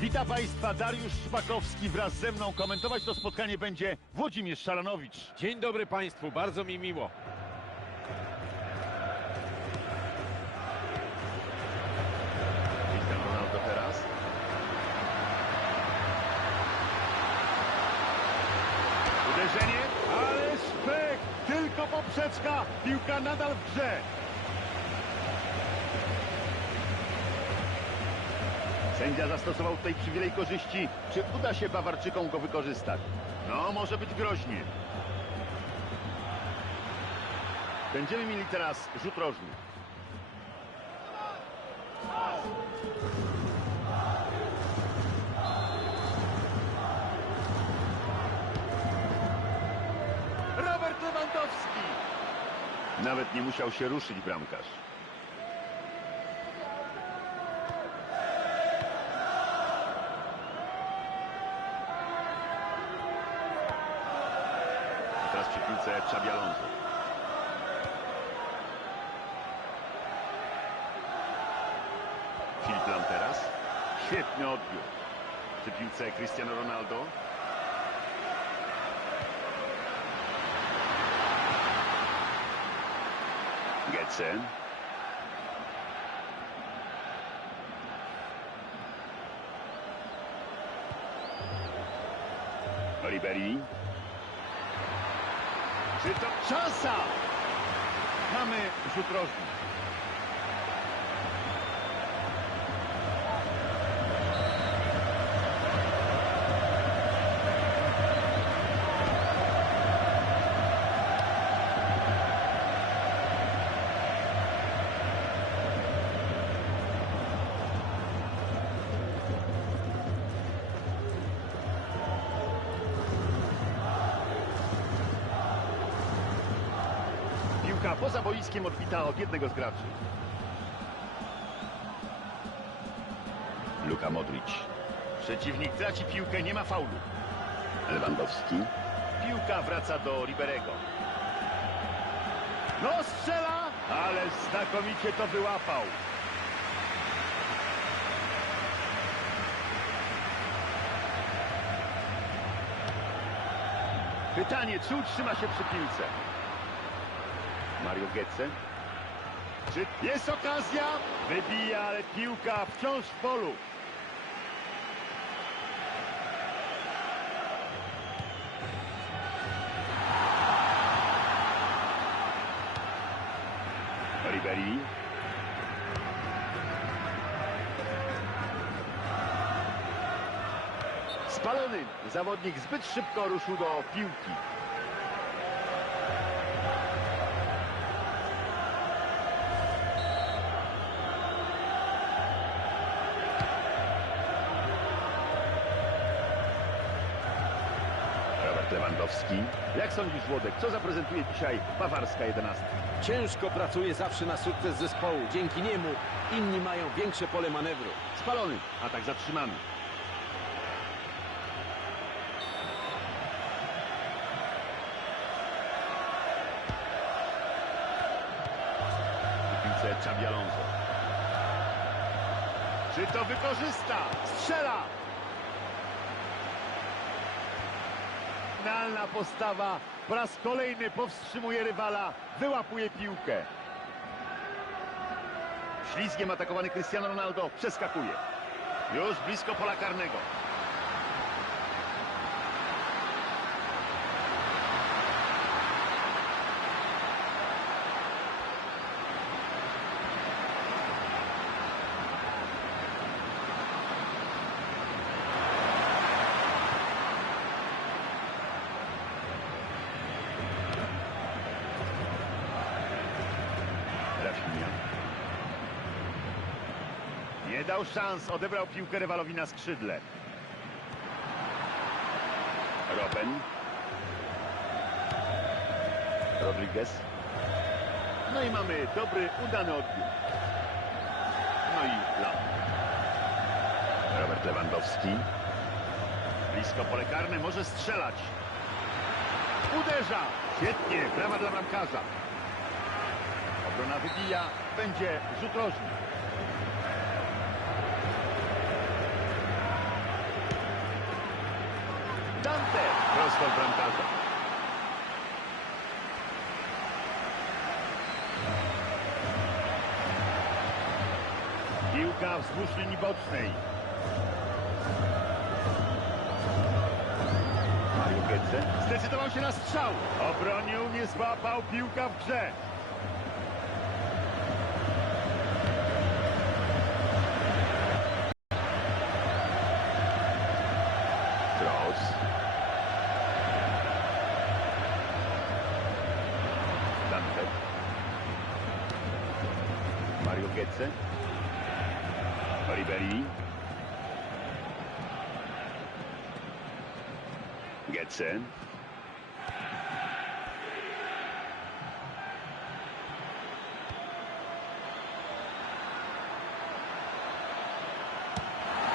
Witam Państwa, Dariusz Szpakowski wraz ze mną. Komentować to spotkanie będzie Włodzimierz Szaranowicz. Dzień dobry Państwu, bardzo mi miło. Cristiano Ronaldo teraz. Uderzenie, ale szpek! Tylko poprzeczka, piłka nadal w grze. Sędzia zastosował tutaj przywilej korzyści. Czy uda się Bawarczykom go wykorzystać? No, może być groźnie. Będziemy mieli teraz rzut rożny. Robert Lewandowski! Nawet nie musiał się ruszyć bramkarz. Piłce Xabi Alonso. Filip Lam teraz. Świetny odbiór. Przy piłce Cristiano Ronaldo. Getze. Ribery. Czy to szansa? Mamy rzut rożny. Piłka poza boiskiem odbita od jednego z graczy. Luka Modric. Przeciwnik traci piłkę, nie ma faulu. Lewandowski. Piłka wraca do Riberego. No strzela, ale znakomicie to wyłapał. Pytanie, czy utrzyma się przy piłce? Mario Götze. Czy jest okazja? Wybija, ale piłka wciąż w polu. Ribery. Spalony. Zawodnik zbyt szybko ruszył do piłki. Jak sądzisz, Włodek, co zaprezentuje dzisiaj bawarska jedenastka? Ciężko pracuje zawsze na sukces zespołu. Dzięki niemu inni mają większe pole manewru. Spalony. Atak zatrzymany. W piłce Xabi Alonso. Czy to wykorzysta? Strzela! Finalna postawa. Po raz kolejny powstrzymuje rywala. Wyłapuje piłkę. Ślizgiem atakowany Cristiano Ronaldo przeskakuje. Już blisko pola karnego. Nie dał szans, odebrał piłkę rywalowi na skrzydle. Robben. Rodriguez. No i mamy dobry, udany odbiór. No i Lam. Robert Lewandowski. Blisko pole karne, może strzelać. Uderza! Świetnie, brawa dla bramkarza. Obrona wybija, będzie rzut rożny. Dante prosto bramkarza. Piłka wzdłuż linii bocznej. Mario Goetze zdecydował się na strzał. Obronił, nie złapał piłka w grze. Mario Götze. Ribery. Götze.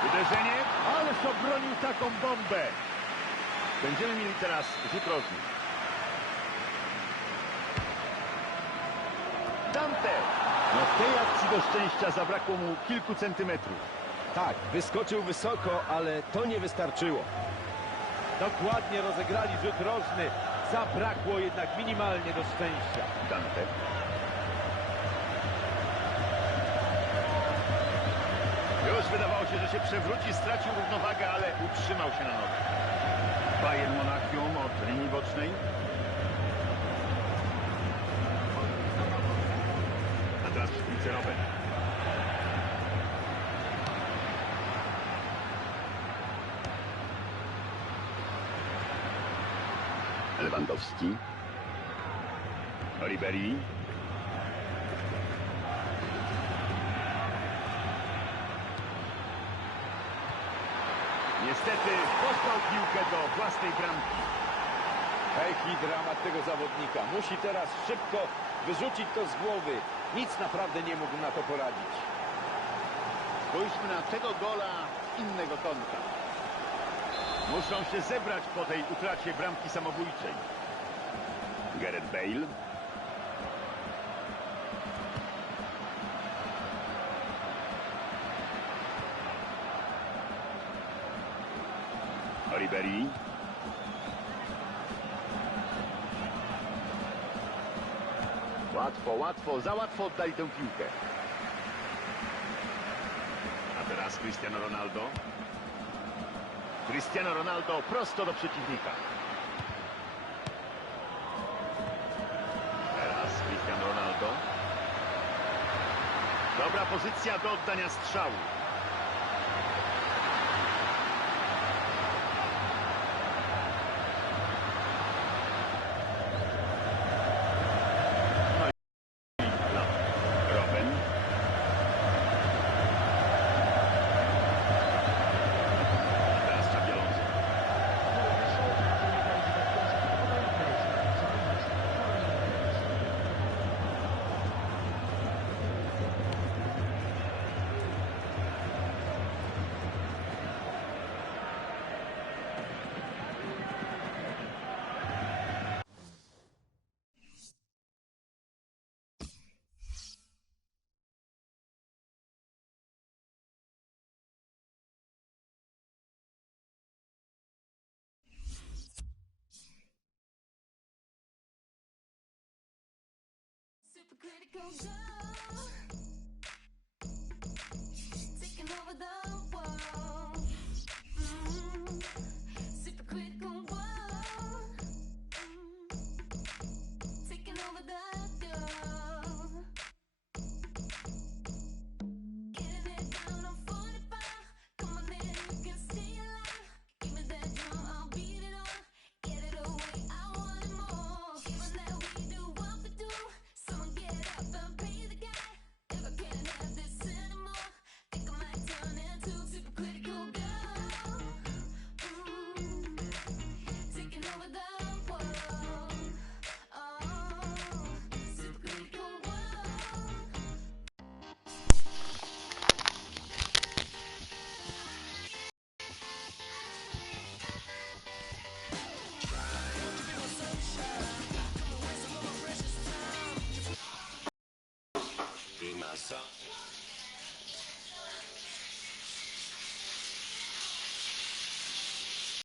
Uderzenie, ależ obronił taką bombę. Będziemy mieli teraz rzut. Dante! Tej akcji do szczęścia zabrakło mu kilku centymetrów. Tak, wyskoczył wysoko, ale to nie wystarczyło. Dokładnie rozegrali rzut rożny. Zabrakło jednak minimalnie do szczęścia. Dante. Już wydawało się, że się przewróci, stracił równowagę, ale utrzymał się na nogach. Bayern Monachium od linii bocznej. Robben. Lewandowski. Ribery. Niestety posłał piłkę do własnej bramki. Pech i dramat tego zawodnika. Musi teraz szybko wyrzucić to z głowy. Nic naprawdę nie mógł na to poradzić. Spójrzmy na tego gola z innego kąta. Muszą się zebrać po tej utracie bramki samobójczej. Gareth Bale. Ribery. Łatwo, łatwo, za łatwo oddali tę piłkę. A teraz Cristiano Ronaldo. Cristiano Ronaldo prosto do przeciwnika. Teraz Cristiano Ronaldo. Dobra pozycja do oddania strzału. critical goal.